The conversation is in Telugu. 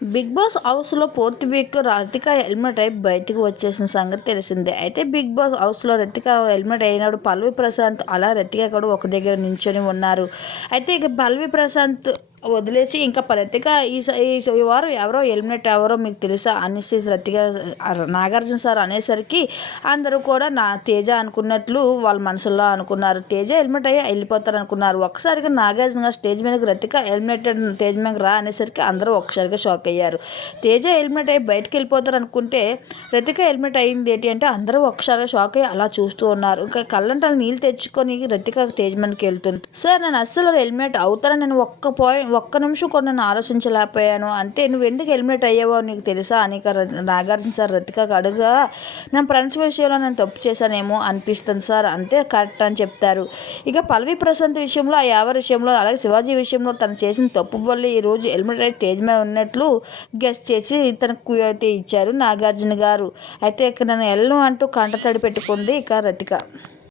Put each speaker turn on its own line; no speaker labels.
బిగ్ బాస్ హౌస్లో ఫోర్త్ వీక్ రతిక హెల్మెట్ అయి బయటకు వచ్చేసిన సంగతి తెలిసిందే. అయితే బిగ్ బాస్ హౌస్లో రతిక హెల్మెట్ అయినప్పుడు పల్లవి ప్రశాంత్ అలా రతిక కూడా ఒక దగ్గర నించొని ఉన్నారు. అయితే ఇక పల్లవి ప్రశాంత్ వదిలేసి ఇంకా ప్రతిక ఈ స- ఈ వారం ఎవరో ఎలిమినేట్ ఎవరో మీకు తెలుసా? అనేసి రతిగా నాగార్జున సార్ అనేసరికి అందరూ కూడా నా తేజ అనుకున్నట్లు వాళ్ళ మనసులో అనుకున్నారు. తేజ హెల్మెట్ అయ్యి వెళ్ళిపోతారు అనుకున్నారు ఒక్కసారిగా నాగార్జున గారు స్టేజ్ మీదకి రతిక ఎలిమినేటెడ్ స్టేజ్ మీదకి రా అనేసరికి అందరూ ఒక్కసారిగా షాక్ అయ్యారు. తేజ హెల్మెట్ అయ్యి బయటకు వెళ్ళిపోతారు అనుకుంటే రతిక హెల్మెట్ అయింది ఏంటి అంటే అందరూ ఒక్కసారిగా షాక్ అయ్యి అలా చూస్తూ ఉన్నారు. ఇంకా కళ్ళంటాలు నీళ్ళు తెచ్చుకొని రతిక స్టేజ్ మీదకి వెళ్తుంది. సార్ నేను అస్సలు హెల్మెట్ అవుతానని నేను ఒక్క పాయింట్ ఒక్క నిమిషం కూడా నేను ఆలోచించలేకపోయాను. అంటే నువ్వు ఎందుకు ఎలిమినేట్ అయ్యావో నీకు తెలుసా? అని నాగార్జున సార్ రతికకు అడుగా నా ఫ్రెండ్స్ విషయంలో నేను తప్పు చేశానేమో అనిపిస్తుంది సార్ అంతే కరెక్ట్ అని చెప్తారు. ఇక పల్లవి ప్రశాంత్ విషయంలో ఆ యావ విషయంలో అలాగే శివాజీ విషయంలో తను చేసిన తప్పు వల్ల ఈరోజు ఎలిమినేట్ అయితే స్టేజ్ మీద ఉన్నట్లు గెస్ట్ చేసి తనకు అయితే ఇచ్చారు నాగార్జున గారు. అయితే ఇక నన్ను ఎల్లు అంటూ కంటతడి పెట్టుకుంది ఇక రతిక.